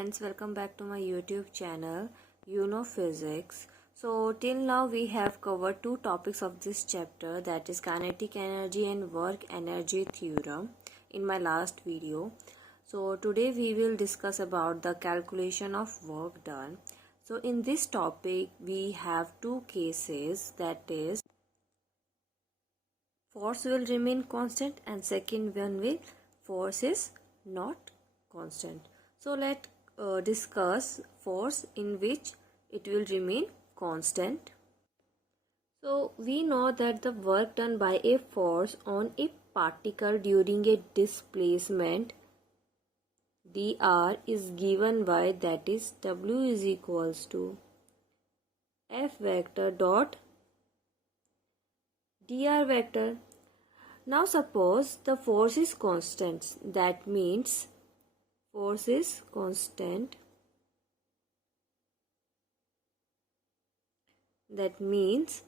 friends, welcome back to my YouTube channel You Know Physics. So till now we have covered two topics of this chapter, that is kinetic energy and work energy theorem in my last video. So today we will discuss about the calculation of work done. So in this topic we have two cases, that is force will remain constant and second one will force is not constant. So let's discuss force in which it will remain constant. So we know that the work done by a force on a particle during a displacement dr is given by, that is W is equals to F vector dot dr vector. Now suppose the force is constant, that means force is constant, that means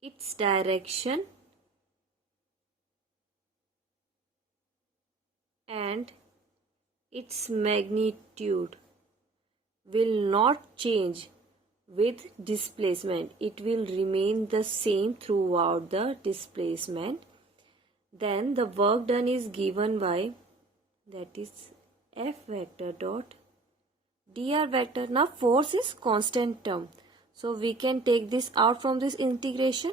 its direction and its magnitude will not change with displacement. It will remain the same throughout the displacement. Then the work done is given by, that is F vector dot dr vector. Now force is constant term, so we can take this out from this integration.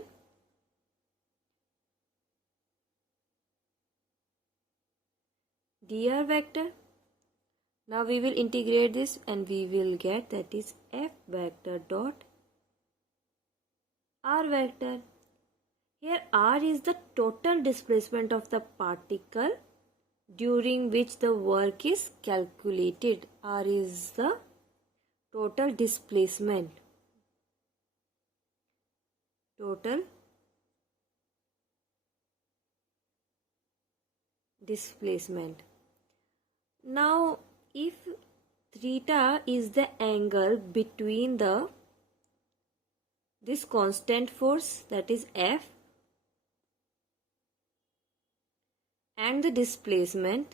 Dr vector. Now we will integrate this and we will get, that is F vector dot r vector. Here r is the total displacement of the particle during which the work is calculated. R is the total displacement. Total displacement. Now if theta is the angle between this constant force, that is F, and the displacement,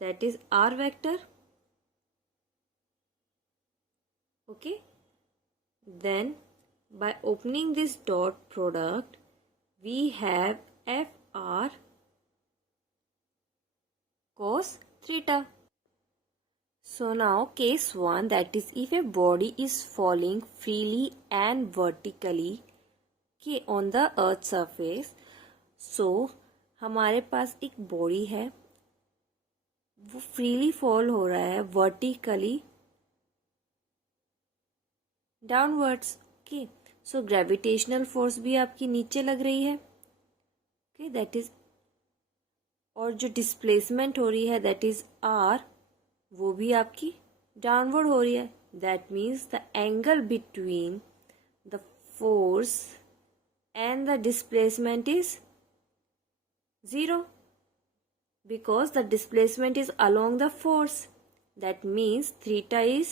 that is r vector, okay, then by opening this dot product we have Fr cos theta. So now case 1, that is if a body is falling freely and vertically on the earth surface. So हमारे पास एक body है, वो freely fall हो रहा है vertically downwards. Okay, so gravitational force भी आपकी नीचे लग रही है. ओके, दैट इज, और जो डिस्प्लेसमेंट हो रही है, दैट इज आर, वो भी आपकी डाउनवर्ड हो रही है. That means the angle between the force and the displacement is 0, because the displacement is along the force. That means theta is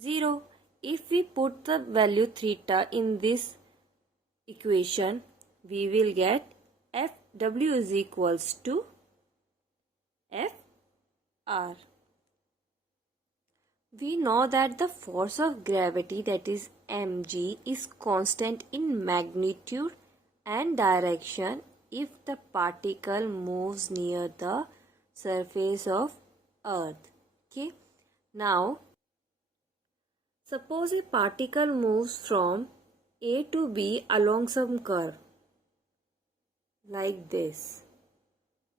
0. If we put the value theta in this equation, we will get Fw is equals to Fr. We know that the force of gravity, that is mg, is constant in magnitude and direction if the particle moves near the surface of earth. Okay, now suppose a particle moves from A to B along some curve like this.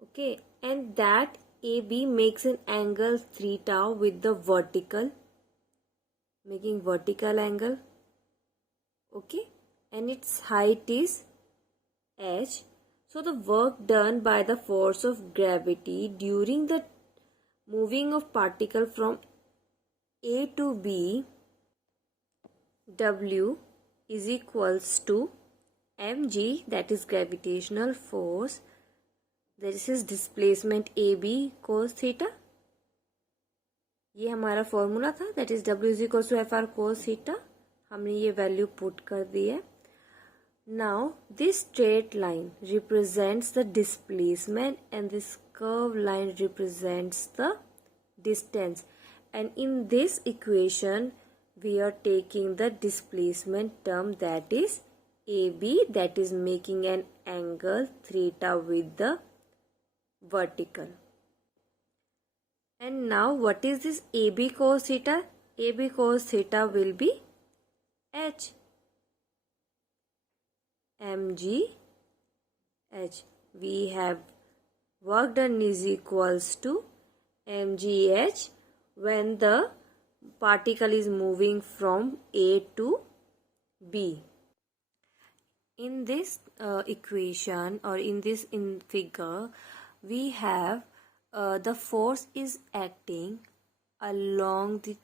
Okay, and that AB makes an angle theta with the vertical, making vertical angle. Okay, and its height is h. So the work done by the force of gravity during the moving of particle from A to B, W is equals to mg, that is gravitational force. This is displacement AB cos theta. ये हमारा formula था, that is W is equals to Fr cos theta. हमने ये value put कर दी है. Now this straight line represents the displacement and this curved line represents the distance. and in this equation we are taking the displacement term, that is AB, that is making an angle theta with the vertical. And now what is this AB cos theta? AB cos theta will be H, mg H. We have work done is equals to mgh when the particle is moving from A to B. In this equation, or in this figure, we have the force is acting along the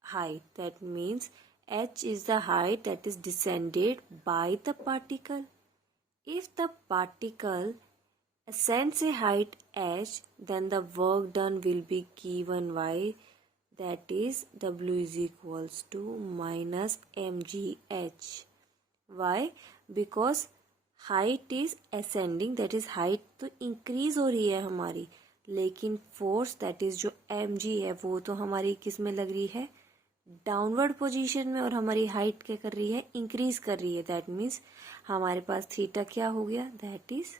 height. That means h is the height that is descended by the particle. If the particle ascends a height h, then the work done will be given by, that is W is equals to minus mgh. Why? Because height is ascending, that is height तो increase हो रही है हमारी, लेकिन force that is जो mg है वो तो हमारी किस में लग रही है, डाउनवर्ड पोजीशन में, और हमारी हाइट क्या कर रही है, इंक्रीज कर रही है. दैट मीन्स हमारे पास थीटा क्या हो गया, दैट इज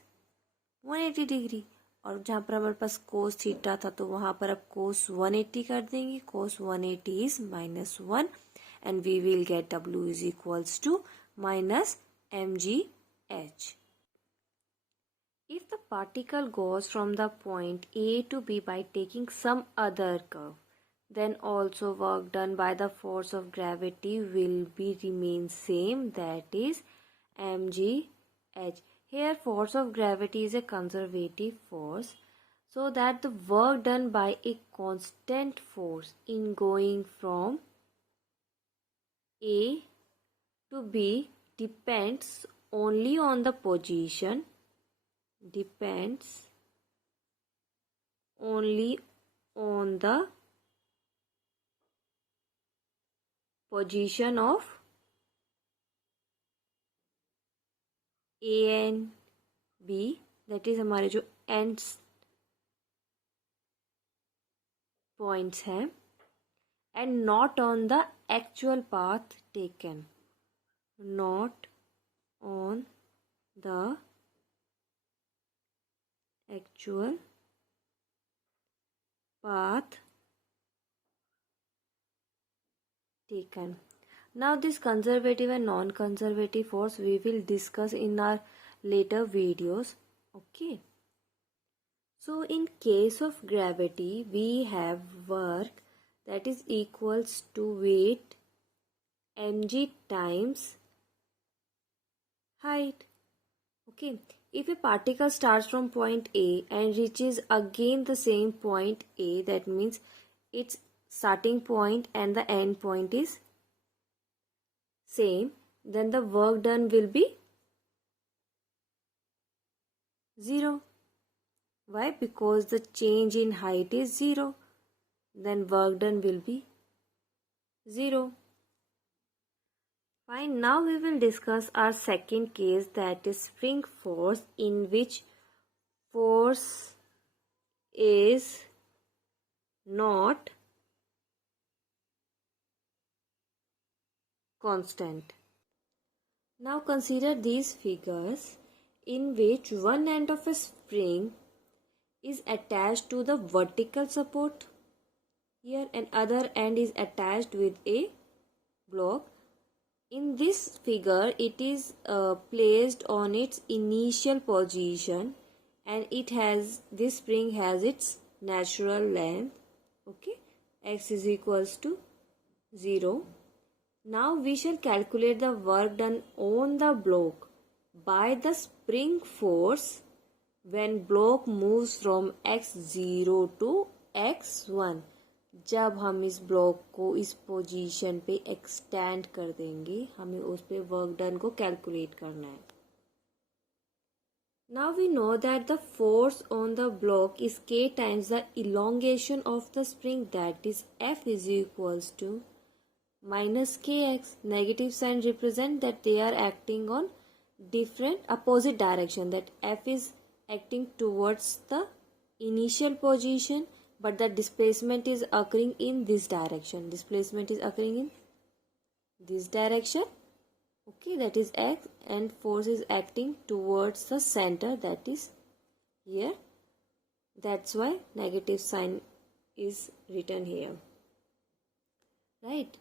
180 डिग्री. और जहाँ पर हमारे पास कोस थीटा था तो वहाँ पर अब कोस 180 कर देंगे. कोस 180 is -1 and we will get W is equals to minus mgh. If the particle goes from the point A to B by taking some other curve, then also work done by the force of gravity will be remain same, that is mgh. Here force of gravity is a conservative force, so that the work done by a constant force in going from A to B depends only on the position, depends only on the position of A and B, that is हमारे जो ends points हैं, and not on the actual path taken, not on the actual path taken. Now this conservative and non-conservative force we will discuss in our later videos. Okay. So in case of gravity we have work that is equals to weight mg times height. Okay. If a particle starts from point A and reaches again the same point A, that means its starting point and the end point is same, then the work done will be 0. Why? Because the change in height is 0. Then work done will be 0. Fine. Now we will discuss our second case, that is spring force, in which force is not constant. Now consider these figures in which one end of a spring is attached to the vertical support here and other end is attached with a block. In this figure it is placed on its initial position and this spring has its natural length. Okay, x is equals to 0. Now we shall calculate the work done on the block by the spring force when block moves from x0 to x1. जब हम इस block को इस position पे extend कर देंगे, हमें उस पे वर्क डन को कैलकुलेट करना है. Now we know that the force on the block is k times the elongation of the spring, that is F is equals to minus kx. Negative sign represent that they are acting on different opposite direction, that F is acting towards the initial position but the displacement is occurring in this direction. Displacement is occurring in this direction. Okay, that is x, and force is acting towards the center, that is here. That's why negative sign is written here, right?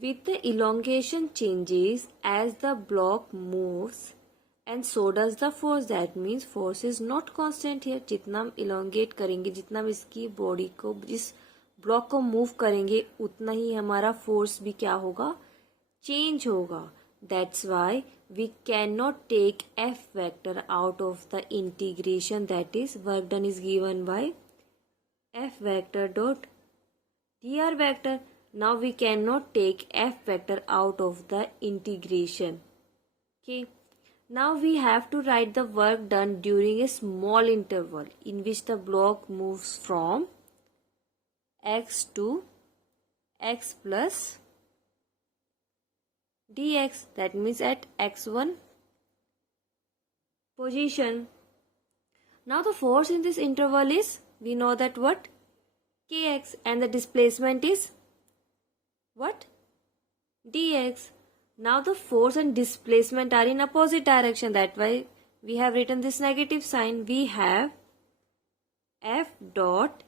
With the elongation changes as the block moves, and so does the force. That means force is not constant here. जितना हम elongate करेंगे, जितना हम इसकी body को, इस block को move करेंगे, उतना ही हमारा फोर्स भी क्या होगा, चेंज होगा. That's why we cannot take F vector out of the integration, that is work done is given by F vector dot dr vector. Now we cannot take F vector out of the integration. Okay. Now we have to write the work done during a small interval in which the block moves from x to x plus dx. That means at x1 position. Now the force in this interval is, we know that what, kx, and the displacement is what, dx. Now the force and displacement are in opposite direction. That why we have written this negative sign. We have F dot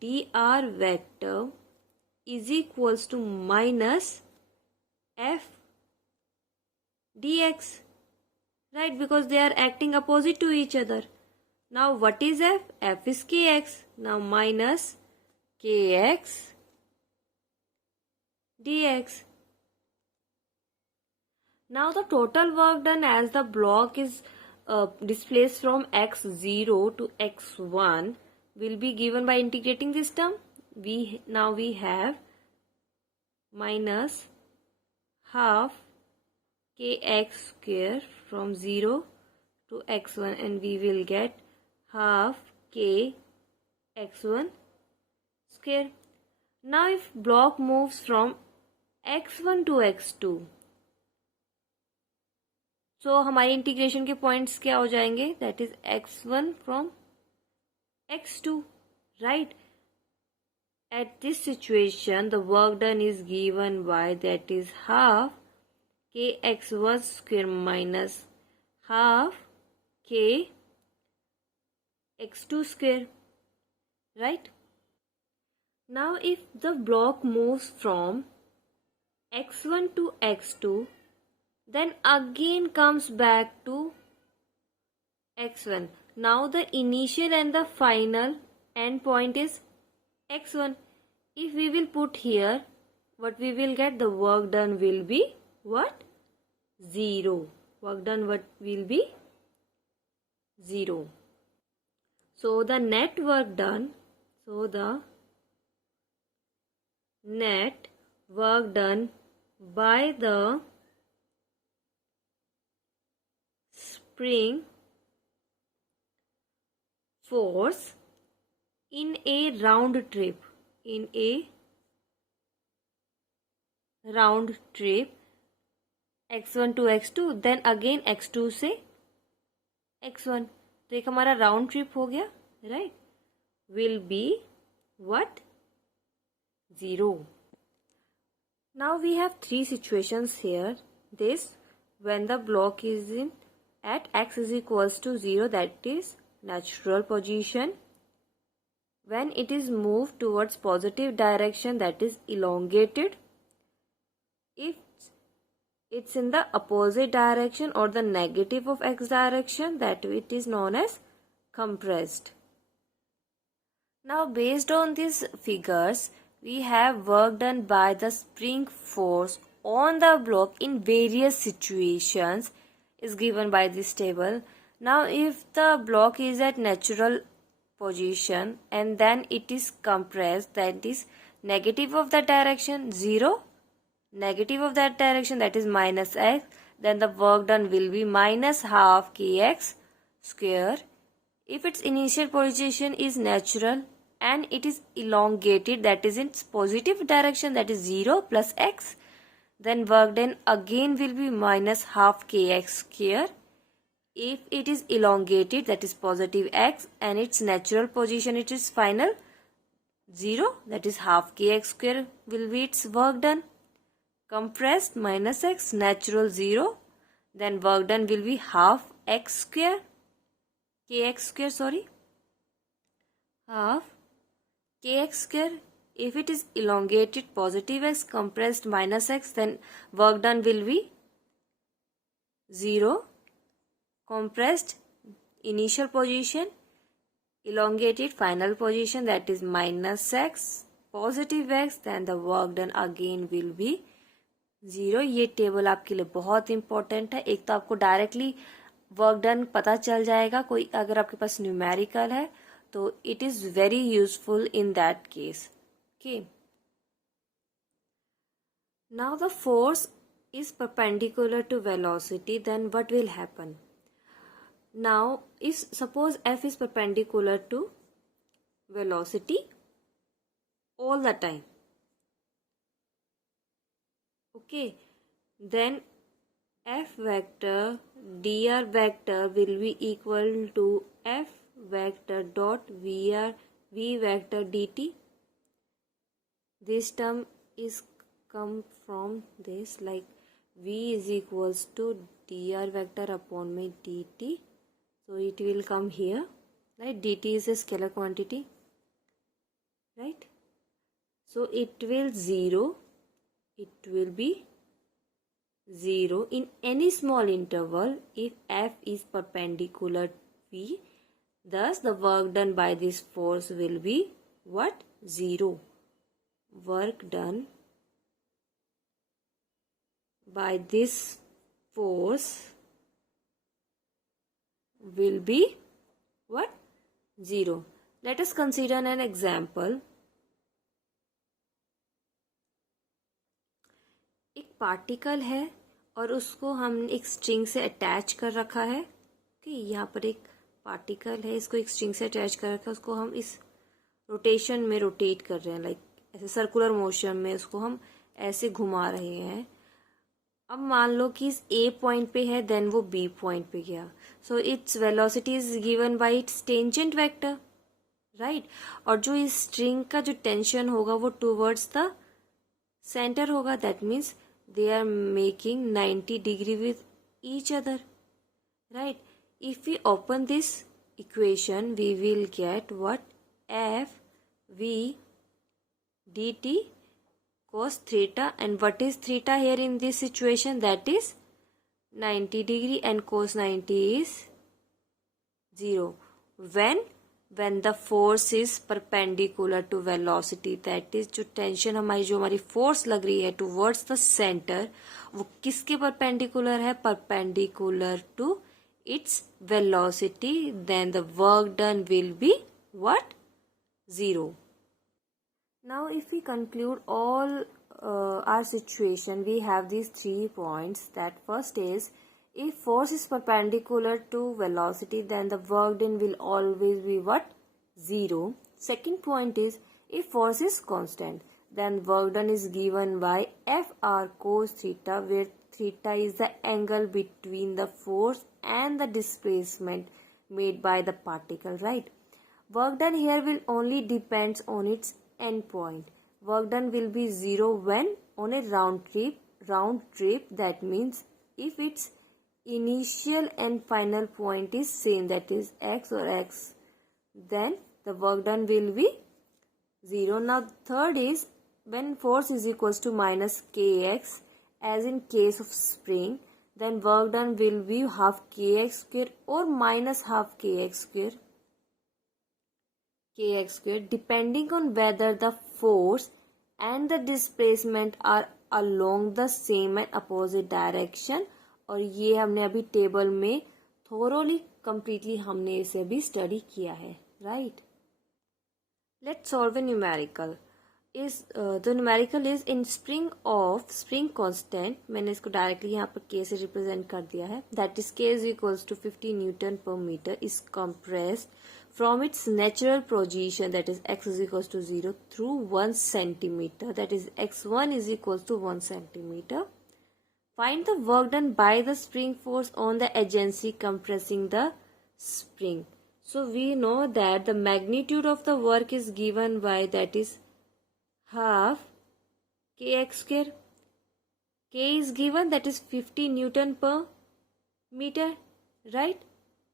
dr vector is equals to minus F dx, right? Because they are acting opposite to each other. Now what is F? F is kx. Now minus kx dx. Now the total work done as the block is displaced from x0 to x1 will be given by integrating this term. Now we have minus half kx square from 0 to x1, and we will get half k x1 square. Now if block moves from x1 to x2, so हमारे integration के points क्या हो जाएंगे, that is x1 from x2, right? At this situation the work done is given bye, that is half के x1 square minus half के x2 square, right? Now if the block moves from x1 to x2, then again comes back to x1. Now the initial and the final end point is x1. If we will put here, what we will get, the work done will be what? 0. Work done what will be? 0. So the net work done, net work done by the spring force in a round trip, x1 to x2, then again x2 से x1, तो एक हमारा round trip हो गया, right? Will be what? 0. Now we have three situations here. This, when the block is in at x is equals to 0, that is natural position. When it is moved towards positive direction, that is elongated. If it's in the opposite direction or the negative of x direction, that it is known as compressed. Now based on these figures, we have work done by the spring force on the block in various situations is given by this table. Now if the block is at natural position and then it is compressed, that is negative of that direction 0, negative of that direction, that is minus x, then the work done will be minus half kx square. If its initial position is natural and it is elongated, that is in positive direction, that is 0 plus x, then work done again will be minus half kx square. if it is elongated, that is positive x, and its natural position, it is final 0, that is half kx square will be its work done. Compressed minus x, natural 0, then work done will be half x square, kx square, sorry, half kx square. If it is elongated, positive x, compressed minus x, then work done will be 0, compressed initial position, elongated final position, that is minus x, positive x, then the work done again will be 0. ये table आपके लिए बहुत important है. एक तो आपको directly work done पता चल जाएगा, कोई अगर आपके पास न्यूमेरिकल है तो it is very useful in that case. Okay, now the force is perpendicular to velocity, then what will happen? Now if suppose F is perpendicular to velocity all the time, okay, then F vector dr vector will be equal to F vector dot v vector dt. This term is come from this, like v is equals to dr vector upon my dt, so it will come here, right? dt is a scalar quantity, right? So it will be 0 in any small interval if f is perpendicular v, thus the work done by this force will be what? 0. Work done by this force will be what? 0. Let us consider an example. एक particle है और उसको हम एक string से attach कर रखा है. ओके, यहाँ पर एक पार्टिकल है, इसको एक स्ट्रिंग से अटैच कर रखा है, उसको हम इस रोटेशन में रोटेट कर रहे हैं, लाइक ऐसे सर्कुलर मोशन में उसको हम ऐसे घुमा रहे हैं. अब मान लो कि इस ए पॉइंट पे है, देन वो बी पॉइंट पे गया, so its velocity is given by its tangent vector, right? और जो इस स्ट्रिंग का जो टेंशन होगा वो टूवर्ड्स द सेंटर होगा, that means they are making 90 degree with each other, right? If we open this equation we will get what? F V D T cos theta, and what is theta here in this situation? That is 90 degree, and cos 90 is 0. When the force is perpendicular to velocity, that is जो tension जो हमारी force लग रही है towards the center, वो किसके perpendicular है? Perpendicular to its velocity, then the work done will be what? 0. Now if we conclude all our situation, we have these 3 points. That first is, if force is perpendicular to velocity, then the work done will always be what? 0. Second point is, if force is constant, then work done is given by Fr cos theta, where theta is the angle between the force and the displacement made by the particle, right? Work done here will only depends on its end point. Work done will be 0 when on a round trip, that means if its initial and final point is same, that is x or x, then the work done will be 0. Now third is, when force is equals to minus kx, as in case of spring, then work done will be half kx square or minus half kx square, depending on whether the force and the displacement are along the same and opposite direction. और ये हमने अभी table में thoroughly completely हमने इसे भी study किया है, right? Let's solve a numerical. The numerical is in spring constant. मैंने इसको डायरेक्टली यहाँ पर k से रिप्रेजेंट कर दिया है. That is k is equals to 50 Newton per meter is compressed from its natural position, that is x is equals to 0, through 1 centimeter, that is x1 is equals to 1 centimeter. Find the work done by the spring force on the agency compressing the spring. So we know that the magnitude of the work is given by, that is half kx square. K is given, that is 50 Newton per meter, right?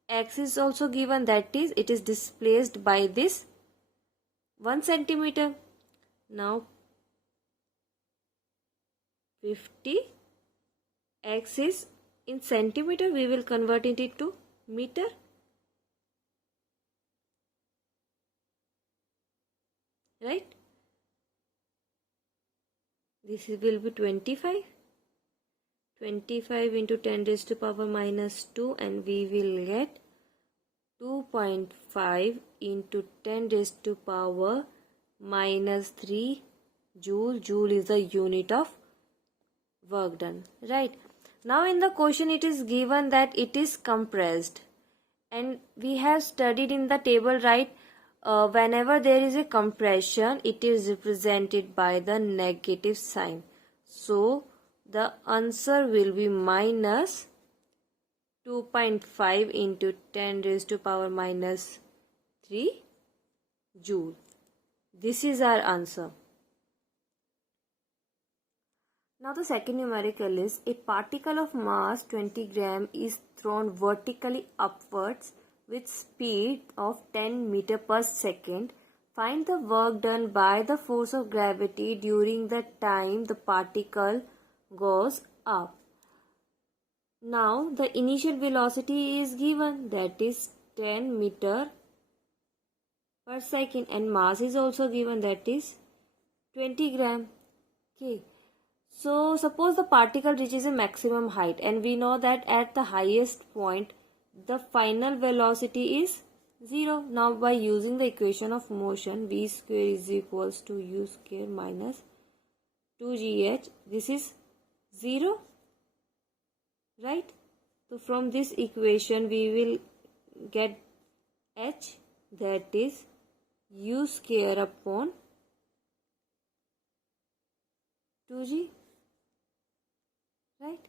X is also given, that is it is displaced by this 1 centimeter. Now 50, x is in centimeter, we will convert it into meter. Right? This will be 25. 25 into 10 raised to power minus 2, and we will get 2.5 into 10 raised to power minus 3 joule. Joule is the unit of work done, right? Now in the question it is given that it is compressed, and we have studied in the table, right? Whenever there is a compression, it is represented by the negative sign. So the answer will be minus 2.5 into 10 raised to power minus 3 joule. This is our answer. Now the second numerical is, a particle of mass 20 gram is thrown vertically upwards with speed of 10 meter per second. Find the work done by the force of gravity during the time the particle goes up. Now the initial velocity is given, that is 10 meter per second, and mass is also given, that is 20 gram. Okay. So suppose the particle reaches a maximum height, and we know that at the highest point the final velocity is 0. Now by using the equation of motion, v square is equals to u square minus 2gh, this is 0, right? So from this equation we will get h, that is u square upon 2g, right?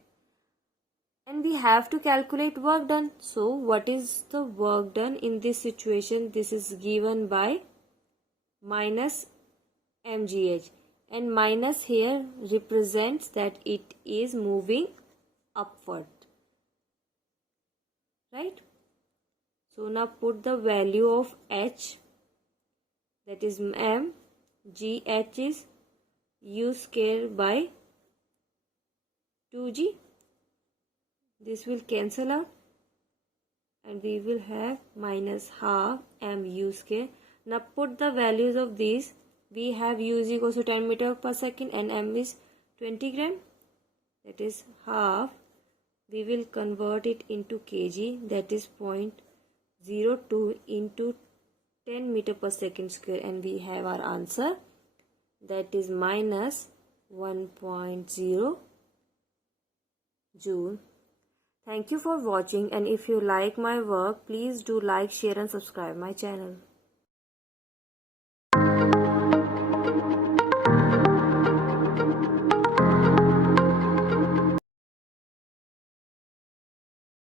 And we have to calculate work done. So what is the work done in this situation? This is given by minus mgh, and minus here represents that it is moving upward, right? So now put the value of h, that is m, gh is u square by 2g. This will cancel out, and we will have minus half mu square. Now put the values of these. We have u is equals to 10 meter per second and m is 20 gram, that is half. We will convert it into kg, that is 0.02 into 10 meter per second square, and we have our answer, that is minus 1.0 joule. Thank you for watching, and if you like my work, please do like, share and subscribe my channel.